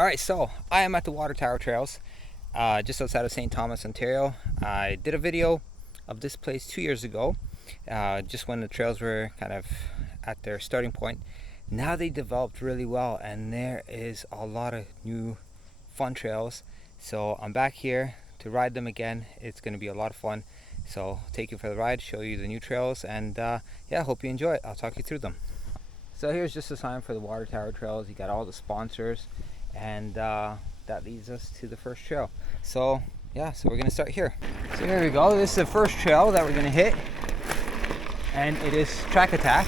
Alright, so I am at the Water Tower Trails, just outside of St. Thomas, Ontario. I did a video of this place 2 years ago, just when the trails were kind of at their starting point. Now they developed really well, and there is a lot of new fun trails. So I'm back here to ride them again. It's going to be a lot of fun. So I'll take you for the ride, show you the new trails, and yeah, hope you enjoy it. I'll talk you through them. So here's just a sign for the Water Tower Trails. You got all the sponsors, and that leads us to the first trail. So yeah, so we're gonna start here. So here we go. This is the first trail that we're gonna hit, and it is Track Attack.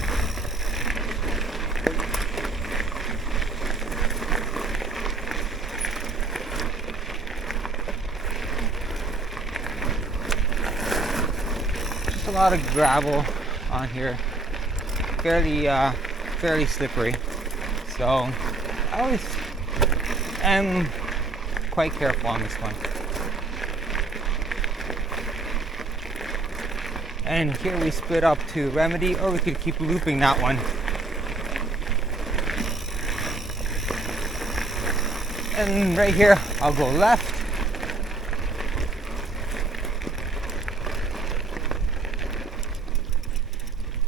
Just a lot of gravel on here, fairly slippery. So I always am quite careful on this one. And here we split up to Remedy, or we could keep looping that one. And right here, I'll go left.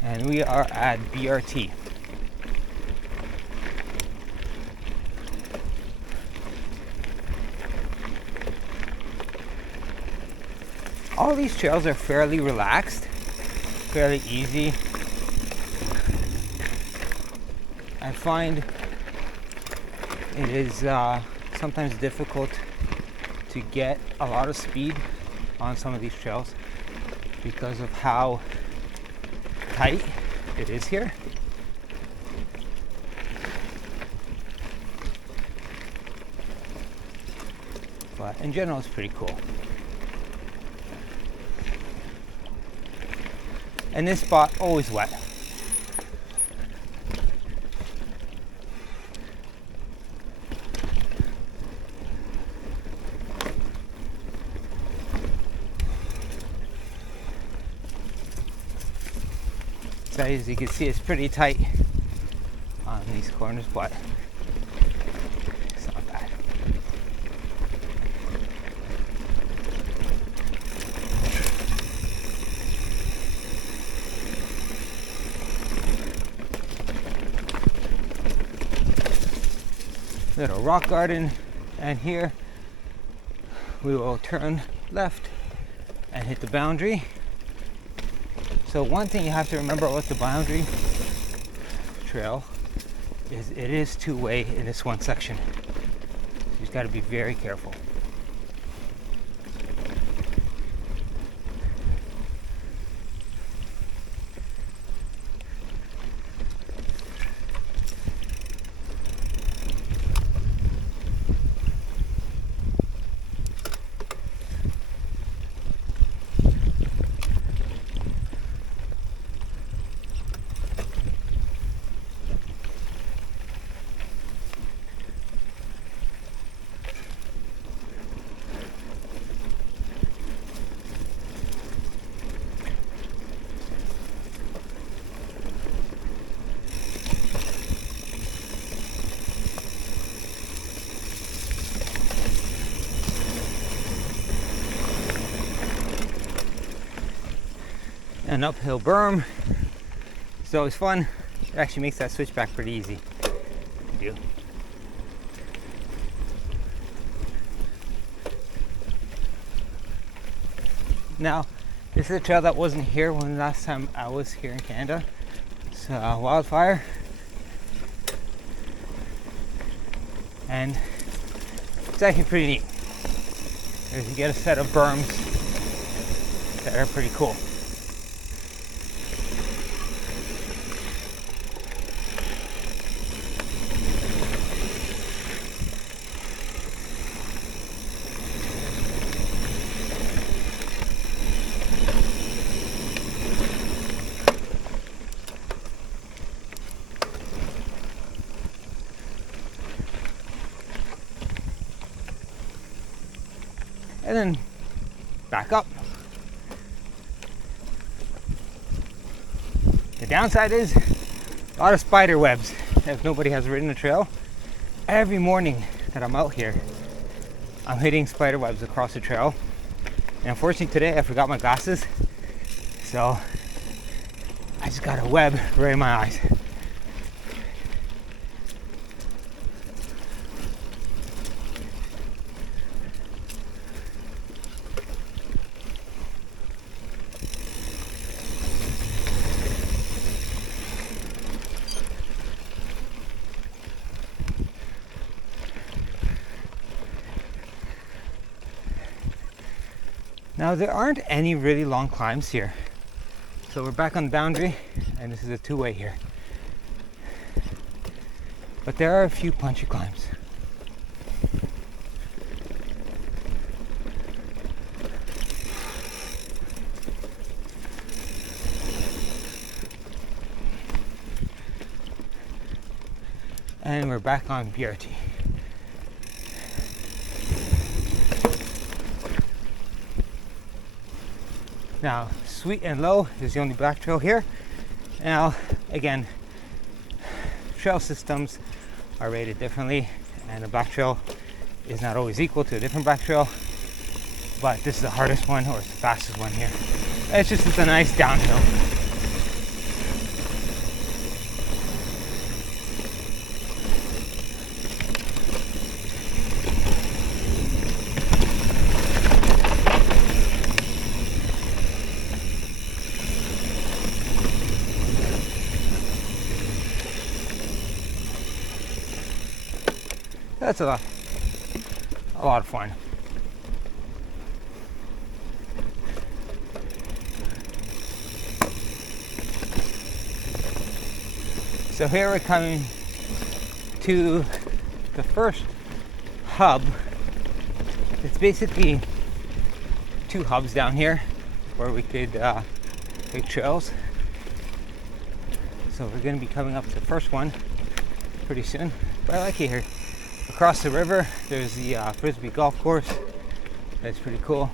And we are at BRT. All these trails are fairly relaxed, fairly easy. I find it is sometimes difficult to get a lot of speed on some of these trails because of how tight it is here. But in general, it's pretty cool. And this spot always wet. So as you can see, it's pretty tight on these corners, but it's not bad. Little rock garden, and here we will turn left and hit the boundary. So one thing you have to remember with the boundary trail is it is two-way in this one section. So you've got to be very careful. An uphill berm. It's always fun. It actually makes that switchback pretty easy to do. Now, this is a trail that wasn't here when last time I was here in Canada. It's Wildfire. And it's actually pretty neat. You get a set of berms that are pretty cool. And then back up. The downside is a lot of spider webs if nobody has ridden the trail. every morning that I'm out here, I'm hitting spider webs across the trail. And unfortunately today I forgot my glasses, so I just got a web right in my eyes. Now there aren't any really long climbs here. So we're back on the boundary and this is a two-way here. But there are a few punchy climbs. And we're back on BRT. Now, Sweet and Low is the only black trail here. Now, again, trail systems are rated differently, and a black trail is not always equal to a different black trail, but this is the hardest one, or it's the fastest one here. It's a nice downhill. That's a lot of fun. So here we're coming to the first hub. It's basically two hubs down here where we could take trails. So we're going to be coming up to the first one pretty soon. But I like it here. Across the river, there's the Frisbee golf course. That's pretty cool.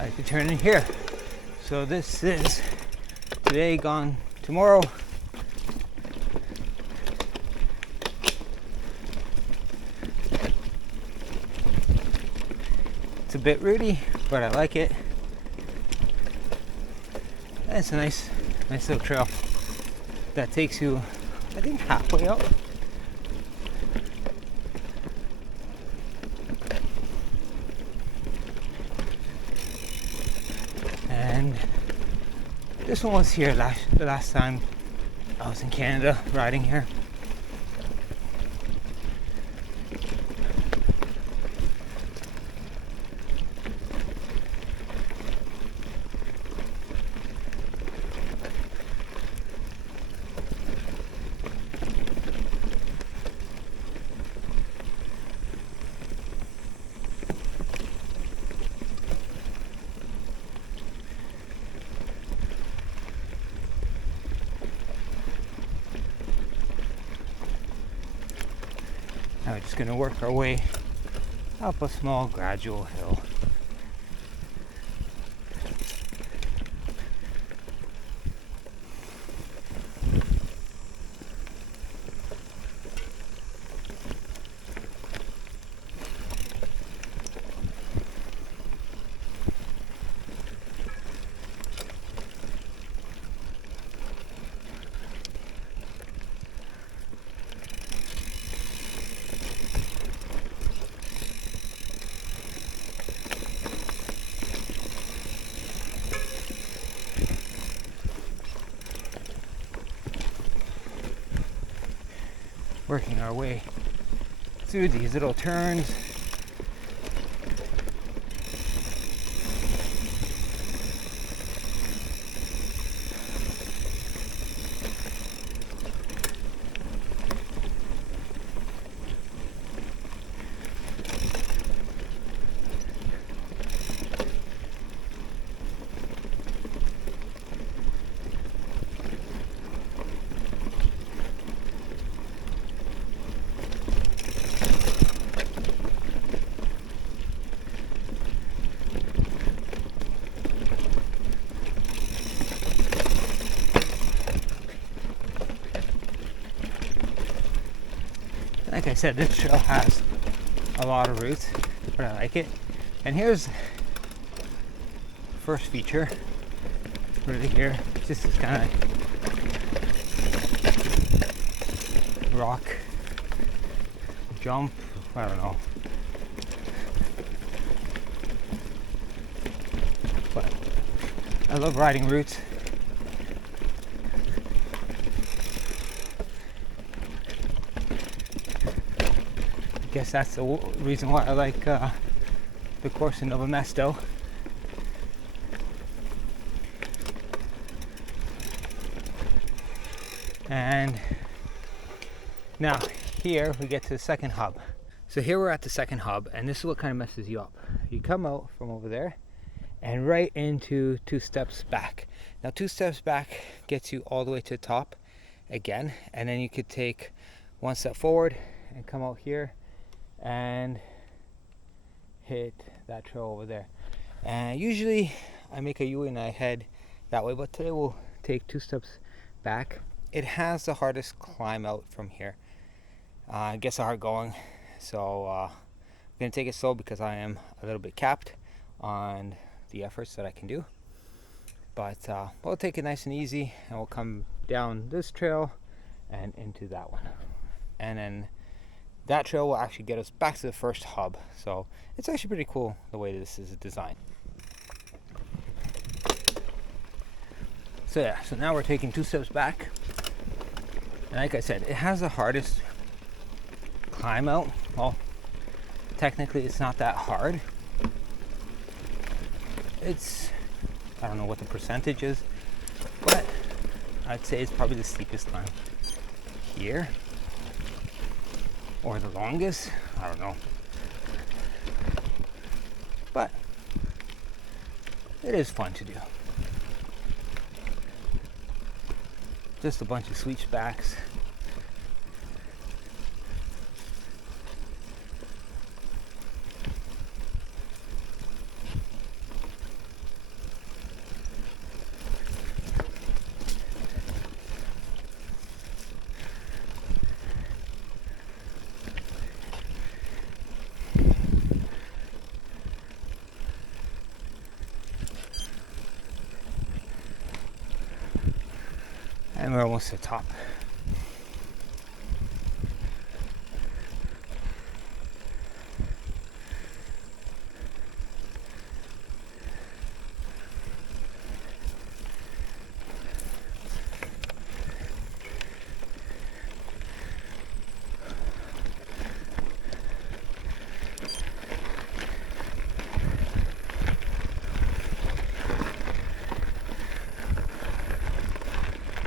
I could turn in here. So this is today, gone tomorrow. It's a bit rooty, but I like it. And it's a nice little trail that takes you, I think, halfway up. And this one was here the last time I was in Canada riding here. Now we're just going to work our way up a small gradual hill. Working our way through these little turns. Like I said, this trail has a lot of routes, but I like it. And here's the first feature, really here. Just this kind of rock jump, I don't know. But I love riding routes. I guess that's the reason why I like the course in Nova Mesto. And now here we get to the second hub. So here we're at the second hub, and this is what kind of messes you up. You come out from over there and right into 2 steps back. Now 2 steps back gets you all the way to the top again, and then you could take 1 step forward and come out here and hit that trail over there. And usually I make a U and I head that way, but today we'll take 2 steps back. It has the hardest climb out from here. It gets hard going, so I'm gonna take it slow because I am a little bit capped on the efforts that I can do. But we'll take it nice and easy, and we'll come down this trail and into that one, and then that trail will actually get us back to the first hub. So it's actually pretty cool the way this is designed. So yeah, so now we're taking 2 steps back, and like I said, it has the hardest climb out. Well, technically it's not that hard. It's, I don't know what the percentage is, but I'd say it's probably the steepest climb here, or the longest, I don't know. But it is fun to do. Just a bunch of switchbacks. And we're almost at the top.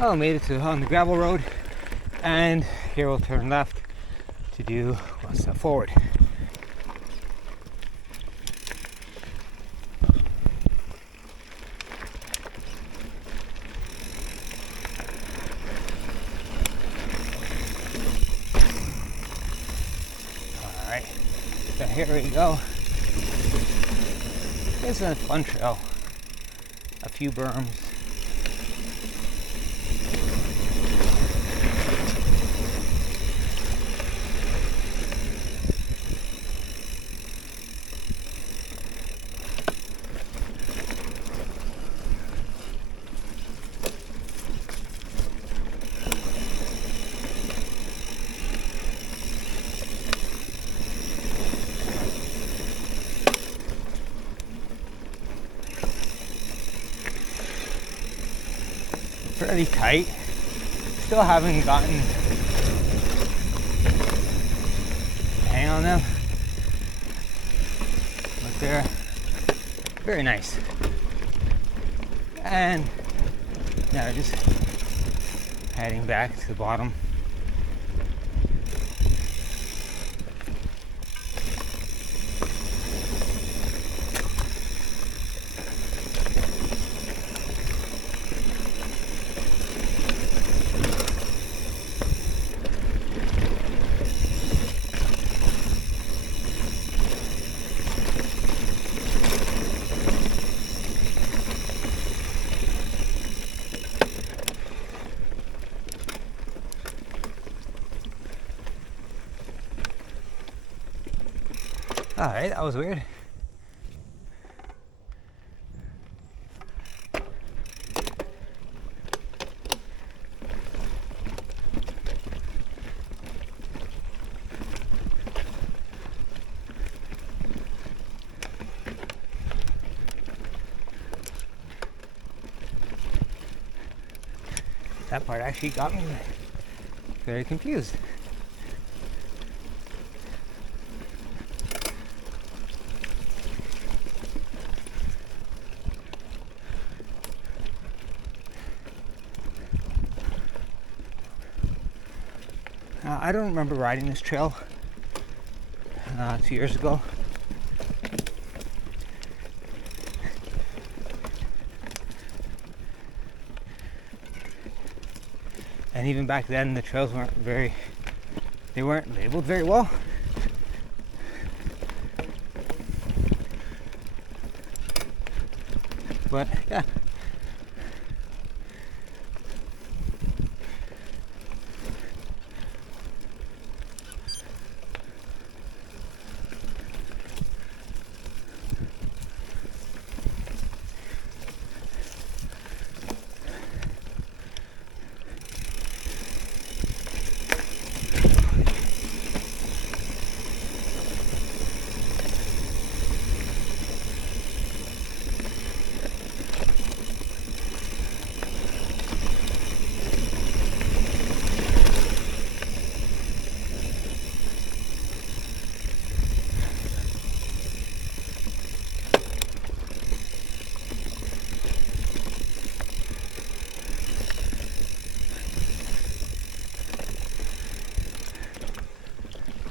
Oh, made it to on the gravel road, and here we'll turn left to do 1 step forward. Alright, so here we go. It's a fun trail. A few berms. Pretty tight. Still haven't gotten hang on them, but they're very nice. And now just heading back to the bottom. Alright, that was weird. That part actually got me very confused. I don't remember riding this trail 2 years ago. And even back then the trails weren't labeled very well. But yeah.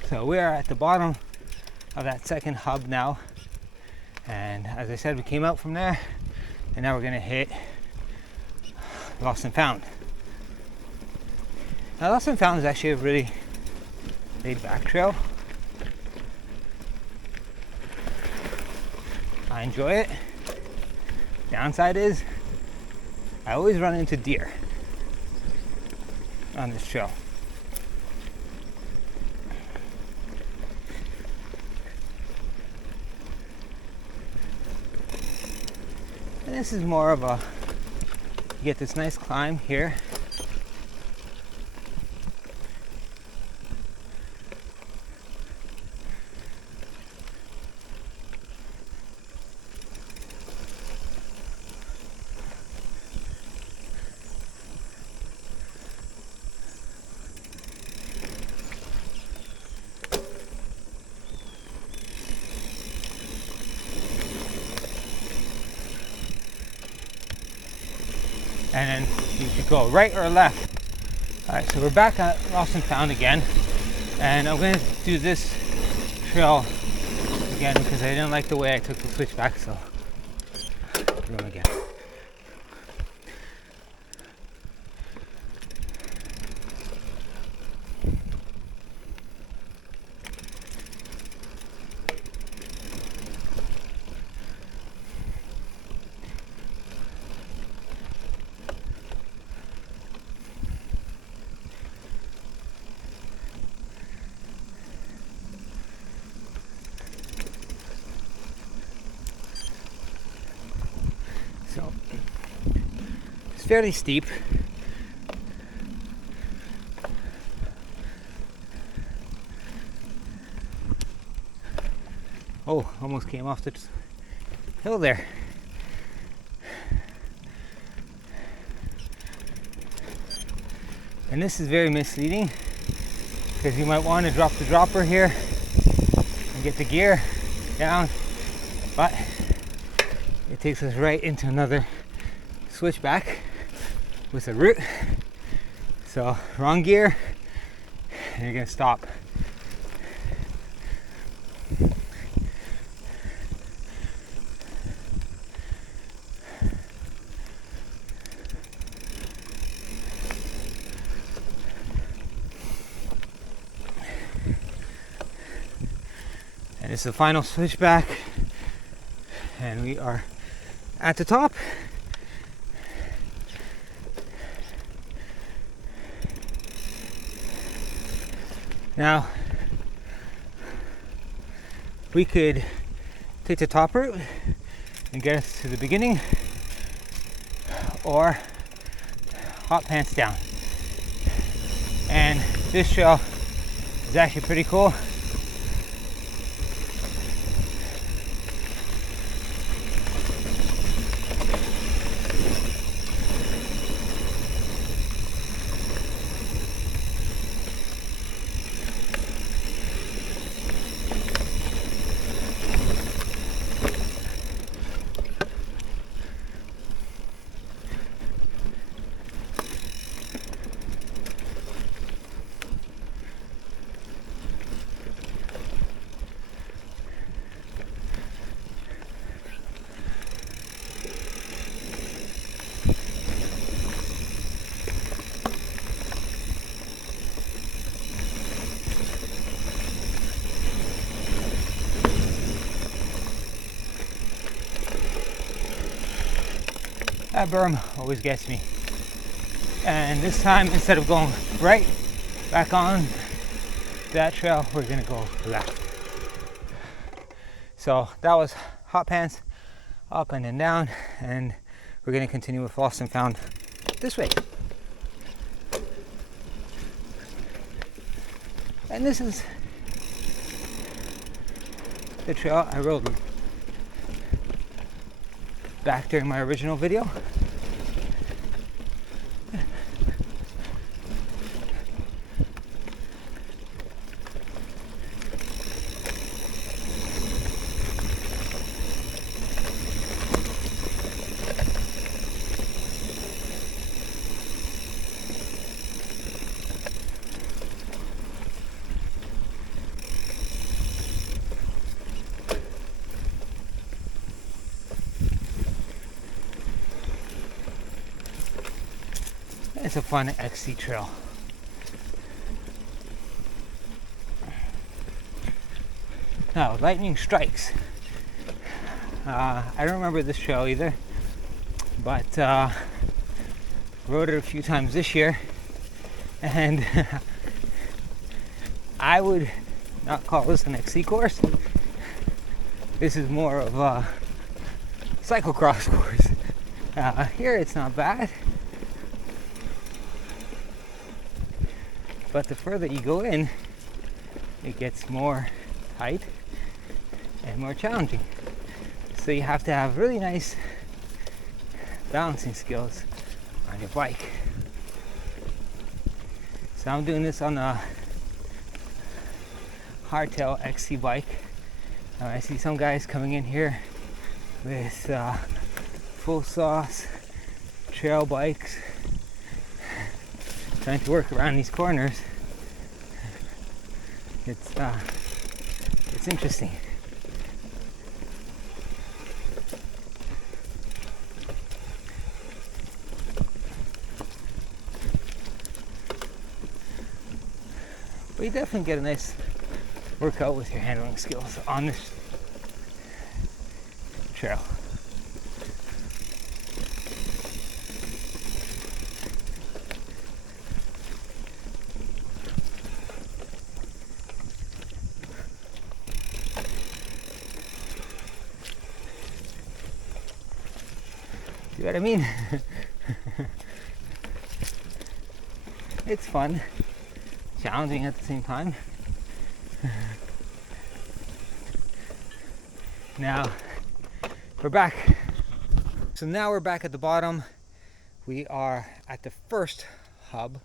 So we are at the bottom of that second hub now, and as I said, we came out from there and now we're gonna hit Lost and Found. Now Lost and Found is actually a really laid back trail. I enjoy it. Downside is I always run into deer on this trail. And this is more of a, you get this nice climb here. And then you could go right or left. Alright, so we're back at Lost and Found again, and I'm going to do this trail again because I didn't like the way I took the switch back, so do them again. So it's fairly steep. Oh, almost came off the hill there. And this is very misleading because you might want to drop the dropper here and get the gear down, but it takes us right into another switchback with a route. So wrong gear and you're gonna stop. And it's the final switchback and we are at the top. Now, we could take the top route and get us to the beginning, or hot pants down. And this trail is actually pretty cool. That berm always gets me. And this time, instead of going right back on that trail, we're gonna go left. So that was hot pants, up and then down, and we're gonna continue with lost and found this way. And this is the trail I rode back during my original video. It's a fun XC trail. Now, lightning strikes. I don't remember this trail either, but rode it a few times this year, and I would not call this an XC course. This is more of a cyclocross course. Here it's not bad. But the further you go in, it gets more tight and more challenging. So you have to have really nice balancing skills on your bike. So I'm doing this on a hardtail XC bike. I see some guys coming in here with full sauce trail bikes, trying to work around these corners. It's interesting. But you definitely get a nice workout with your handling skills on this trail. See what I mean? It's fun, challenging at the same time. Now we're back. So now we're back at the bottom. We are at the first hub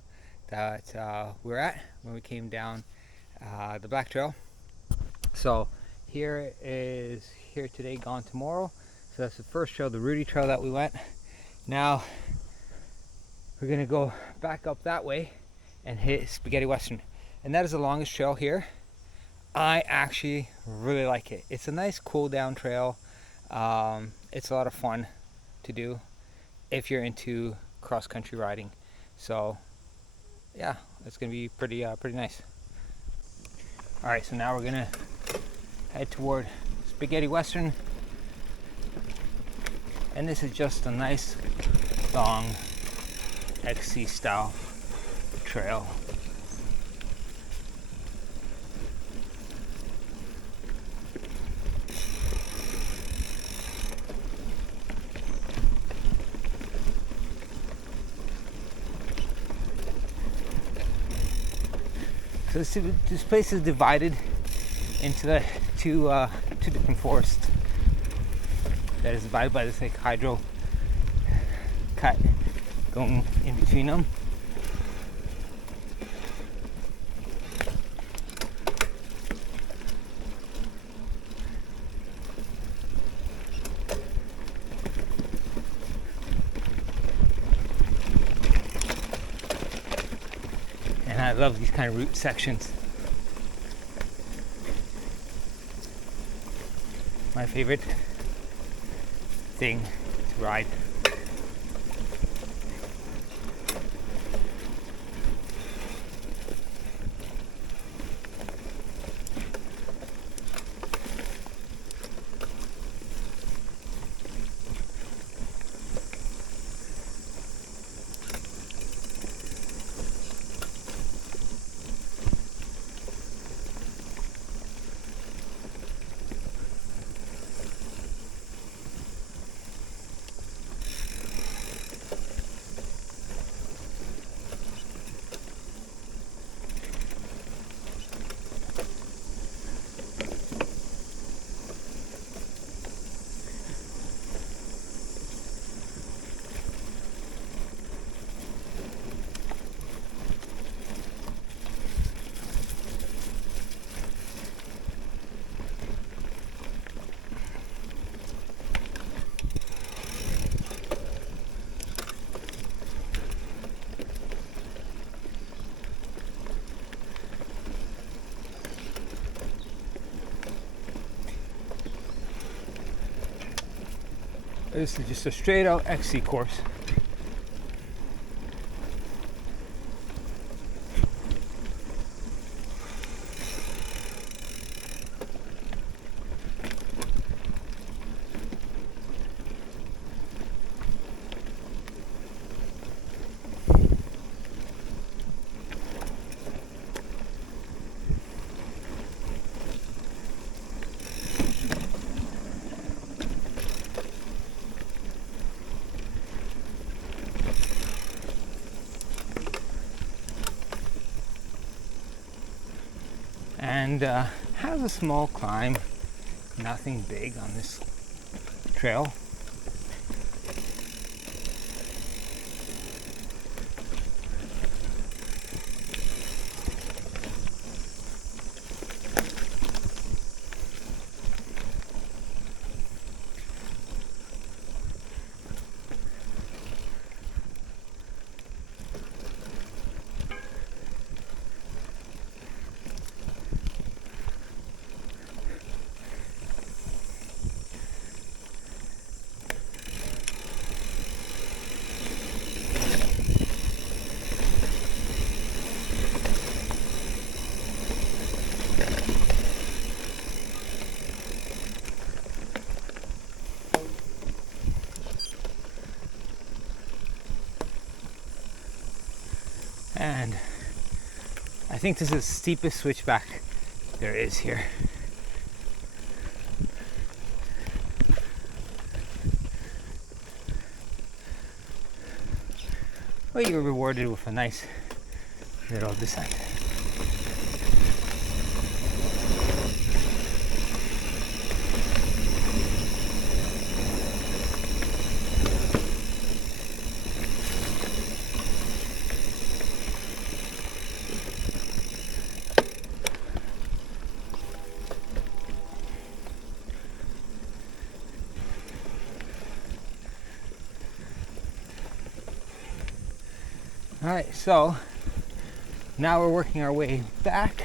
that we were at when we came down the Black Trail. So here is here today, gone tomorrow. So that's the first trail, the Rudy Trail that we went. Now we're gonna go back up that way and hit Spaghetti Western. And that is the longest trail here. I actually really like it. It's a nice cool down trail. It's a lot of fun to do if you're into cross country riding. So yeah, it's gonna be pretty nice. All right, so now we're gonna head toward Spaghetti Western. And this is just a nice long XC style trail. So this place is divided into the two different forests that is divided by this like hydro cut going in between them. And I love these kind of route sections. My favorite thing to ride. This is just a straight out XC course. And has a small climb, nothing big on this trail. And I think this is the steepest switchback there is here. Well, you're rewarded with a nice little descent. Alright, so now we're working our way back,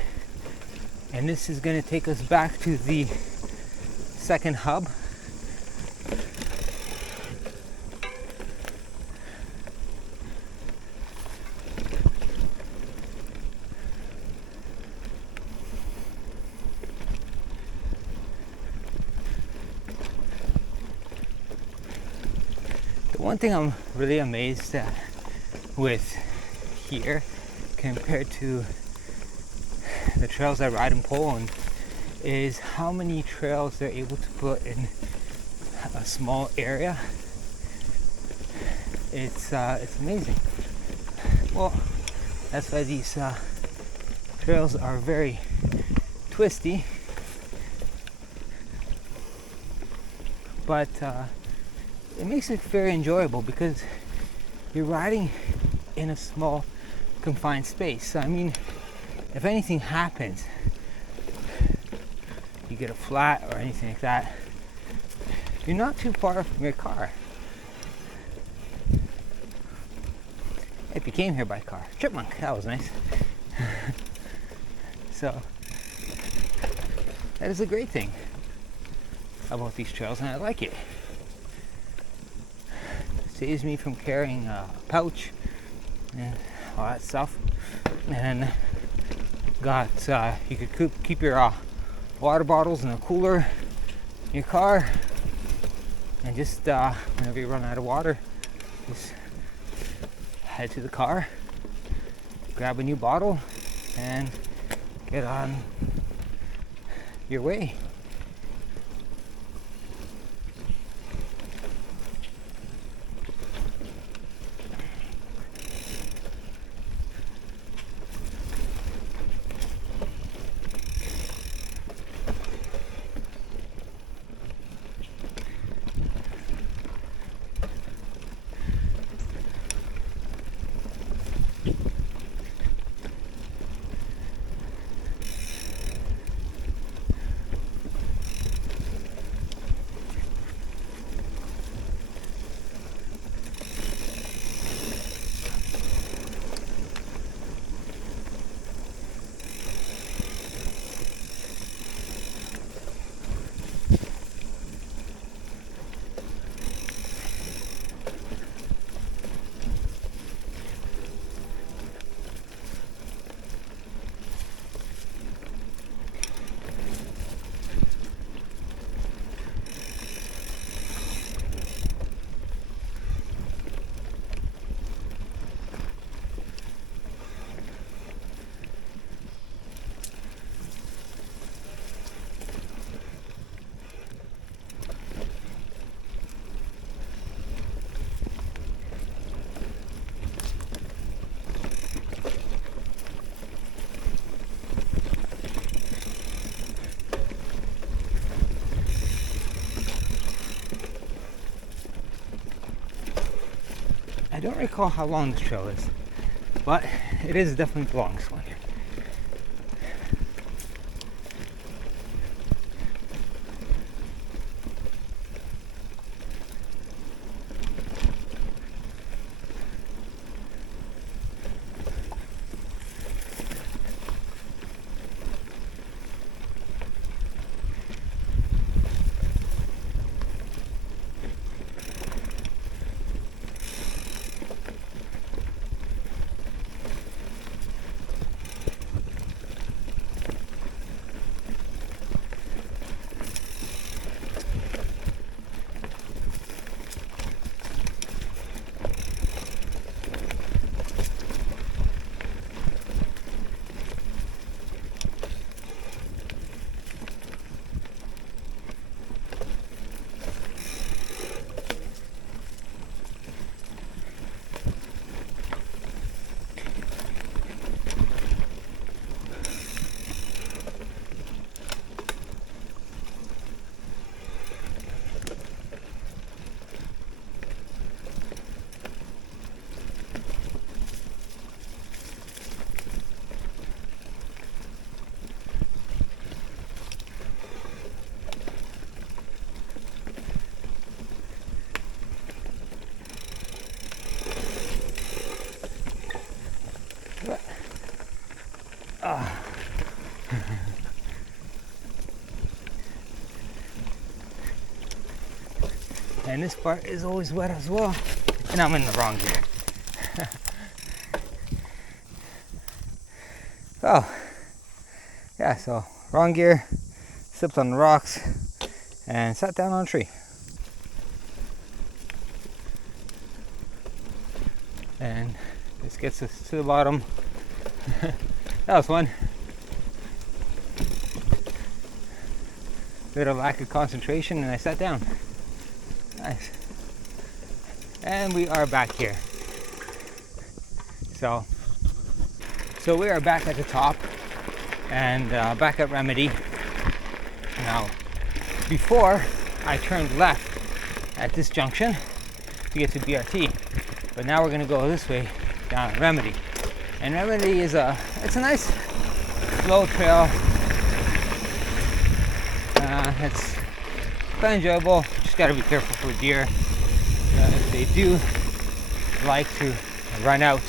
and this is going to take us back to the second hub. The one thing I'm really amazed at with here compared to the trails I ride in Poland is how many trails they're able to put in a small area. It's amazing. Well, that's why these Trails are very twisty, but it makes it very enjoyable because you're riding in a small confined space. So, I mean, if anything happens, you get a flat or anything like that, you're not too far from your car. If you came here by car. Chipmunk, that was nice. So, that is a great thing about these trails, and I like it. Saves me from carrying a pouch and all that stuff. And got you could keep your water bottles in a cooler in your car, and just whenever you run out of water, just head to the car, grab a new bottle, and get on your way. I don't recall how long this trail is, but it is definitely the longest one here. And this part is always wet as well, and I'm in the wrong gear. Oh, yeah, so wrong gear, slipped on the rocks, and sat down on a tree. And this gets us to the bottom. That was fun. Bit of lack of concentration, and I sat down. Nice. And we are back here. So we are back at the top and back at Remedy. Now, before I turned left at this junction to get to BRT, but now we're gonna go this way down Remedy. And Remedy is it's a nice slow trail. It's quite enjoyable. Just gotta be careful for deer. They do like to run out.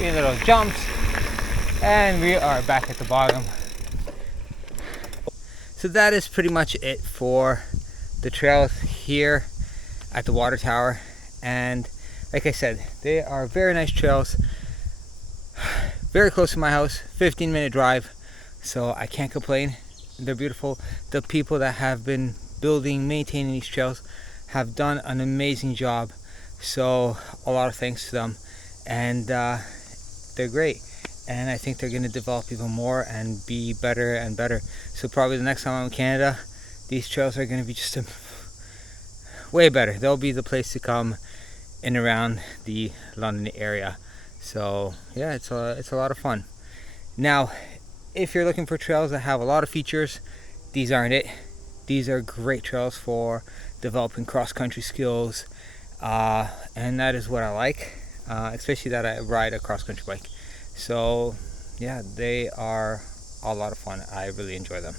Little jumps, and we are back at the bottom. So that is pretty much it for the trails here at the water tower. And like I said, they are very nice trails, very close to my house, 15-minute drive, so I can't complain. They're beautiful. The people that have been maintaining these trails have done an amazing job, so a lot of thanks to them. And they're great, and I think they're going to develop even more and be better and better. So probably the next time I'm in Canada, these trails are going to be just way better. They'll be the place to come in around the London area. So yeah, it's a lot of fun. Now, if you're looking for trails that have a lot of features, these aren't it. These are great trails for developing cross-country skills, and that is what I like. Especially that I ride a cross-country bike. So yeah, they are a lot of fun. I really enjoy them.